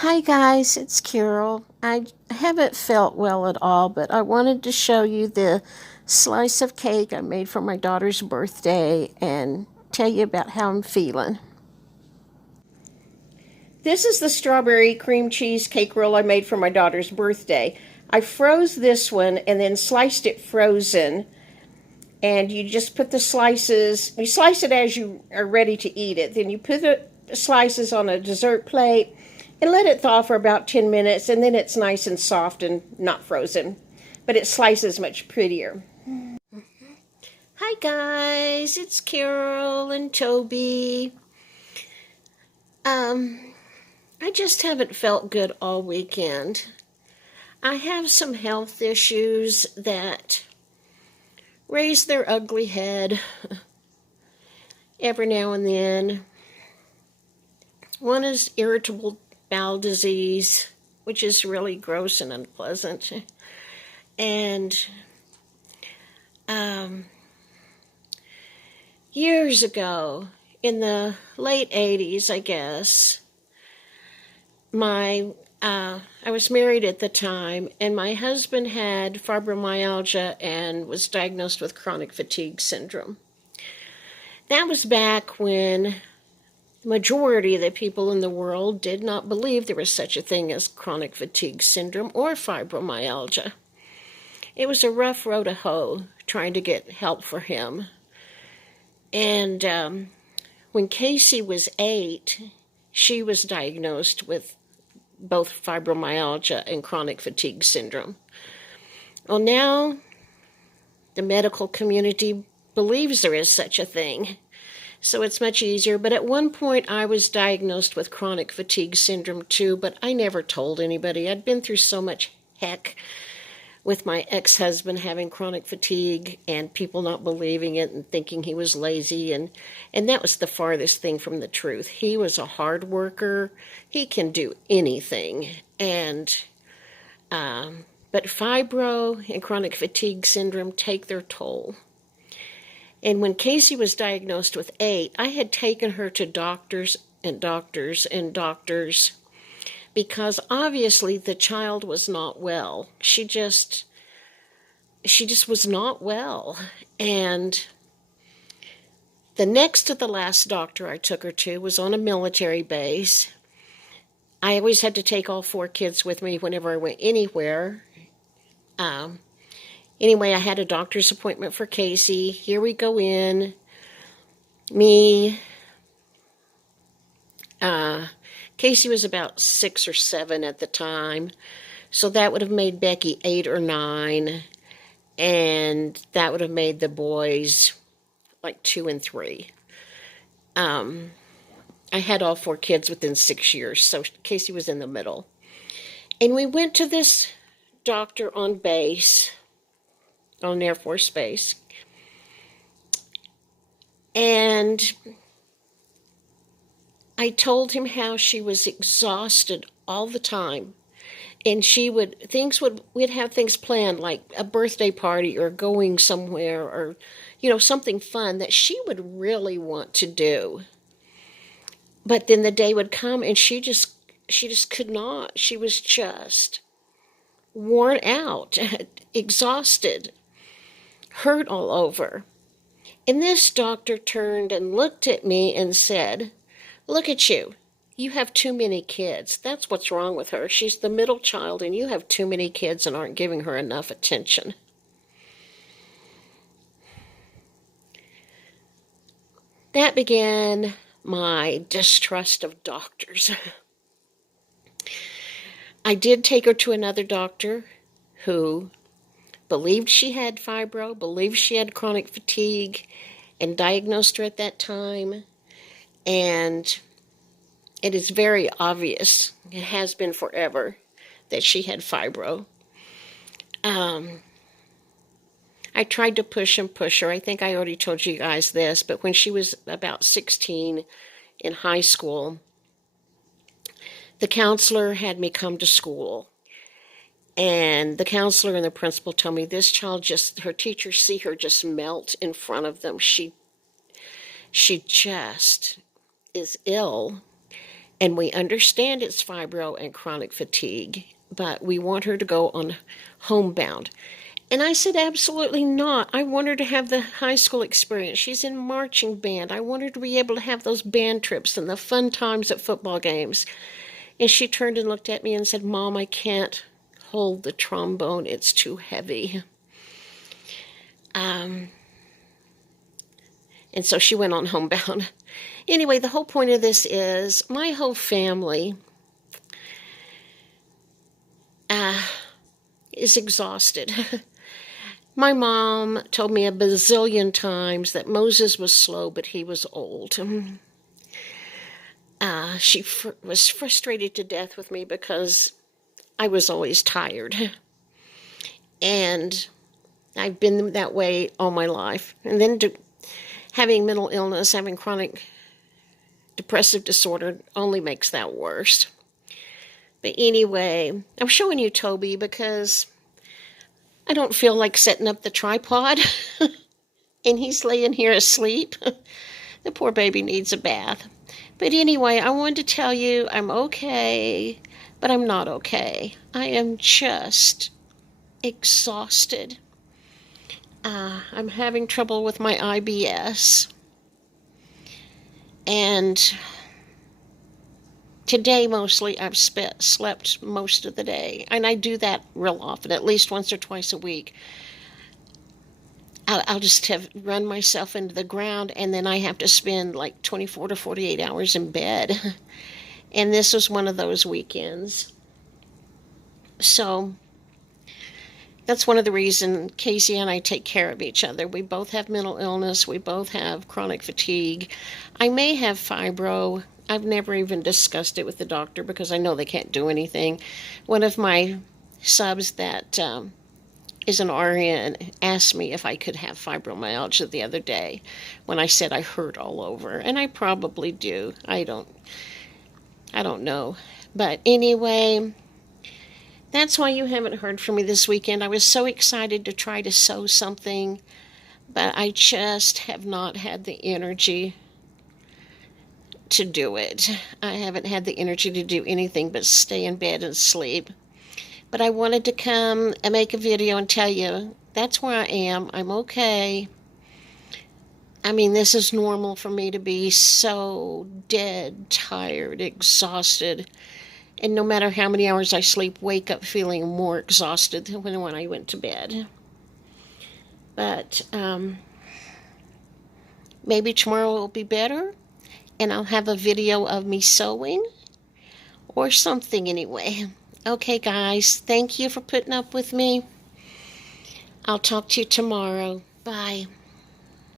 Hi guys, it's Carol. I haven't felt well at all, but I wanted to show you the slice of cake I made for my daughter's birthday and tell you about how I'm feeling. This is the strawberry cream cheese cake roll I made for my daughter's birthday. I froze this one and then sliced it frozen. And you just put the slices, you slice it as you are ready to eat it. Then you put the slices on a dessert plate and let it thaw for about 10 minutes, and then it's nice and soft and not frozen. But it slices much prettier. Hi guys, it's Carol and Toby. I just haven't felt good all weekend. I have some health issues that raise their ugly head every now and then. One is irritable bowel disease, which is really gross and unpleasant. And years ago, in the late 80s, I guess, I was married at the time, and my husband had fibromyalgia and was diagnosed with chronic fatigue syndrome. That was back when the majority of the people in the world did not believe there was such a thing as chronic fatigue syndrome or fibromyalgia. It was a rough road to hoe trying to get help for him. And when Casey was 8, she was diagnosed with both fibromyalgia and chronic fatigue syndrome. Well, now the medical community believes there is such a thing, so it's much easier. But at one point I was diagnosed with chronic fatigue syndrome too, but I never told anybody. I'd been through so much heck with my ex-husband having chronic fatigue and people not believing it and thinking he was lazy, and that was the farthest thing from the truth. He was a hard worker. He can do anything. But fibro and chronic fatigue syndrome take their toll. And when Casey was diagnosed with 8, I had taken her to doctors and doctors and doctors because obviously the child was not well. She just was not well. And the next to the last doctor I took her to was on a military base. I always had to take all 4 kids with me whenever I went anywhere. Anyway, I had a doctor's appointment for Casey. Here we go in. Me. Casey was about 6 or 7 at the time. So that would have made Becky 8 or 9. And that would have made the boys like 2 and 3. I had all 4 kids within 6 years, so Casey was in the middle. And we went to this doctor on base, on Air Force Base. And I told him how she was exhausted all the time. And we'd have things planned like a birthday party or going somewhere or, something fun that she would really want to do. But then the day would come and she just could not. She was just worn out, exhausted, hurt all over. And this doctor turned and looked at me and said, "Look at you. You have too many kids. That's what's wrong with her. She's the middle child, and you have too many kids and aren't giving her enough attention." That began my distrust of doctors. I did take her to another doctor who believed she had fibro, believed she had chronic fatigue, and diagnosed her at that time. And it is very obvious, it has been forever, that she had fibro. I tried to push her. I think I already told you guys this, but when she was about 16 in high school, the counselor had me come to school. And the counselor and the principal told me this child her teachers see her just melt in front of them. She just is ill. And we understand it's fibro and chronic fatigue, but we want her to go on homebound. And I said, absolutely not. I want her to have the high school experience. She's in marching band. I want her to be able to have those band trips and the fun times at football games. And she turned and looked at me and said, Mom, I can't hold the trombone. It's too heavy. And so she went on homebound. Anyway, the whole point of this is my whole family is exhausted. My mom told me a bazillion times that Moses was slow, but he was old. She was frustrated to death with me because I was always tired. And I've been that way all my life. And then having mental illness, having chronic depressive disorder only makes that worse. But anyway, I'm showing you Toby because I don't feel like setting up the tripod. And he's laying here asleep. The poor baby needs a bath. But anyway, I wanted to tell you I'm okay, but I'm not okay. I am just exhausted. I'm having trouble with my IBS. And today mostly I've slept most of the day. And I do that real often, at least once or twice a week. I'll just have run myself into the ground, and then I have to spend like 24 to 48 hours in bed. And this was one of those weekends. So that's one of the reasons Casey and I take care of each other. We both have mental illness. We both have chronic fatigue. I may have fibro. I've never even discussed it with the doctor because I know they can't do anything. One of my subs that is an RN asked me if I could have fibromyalgia the other day when I said I hurt all over. And I probably do. I don't know. But anyway, that's why you haven't heard from me this weekend. I was so excited to try to sew something, but I just have not had the energy to do it. I haven't had the energy to do anything but stay in bed and sleep. But I wanted to come and make a video and tell you that's where I am. I'm okay. I mean, this is normal for me to be so dead, tired, exhausted. And no matter how many hours I sleep, wake up feeling more exhausted than when I went to bed. But maybe tomorrow will be better. And I'll have a video of me sewing. Or something anyway. Okay, guys. Thank you for putting up with me. I'll talk to you tomorrow. Bye.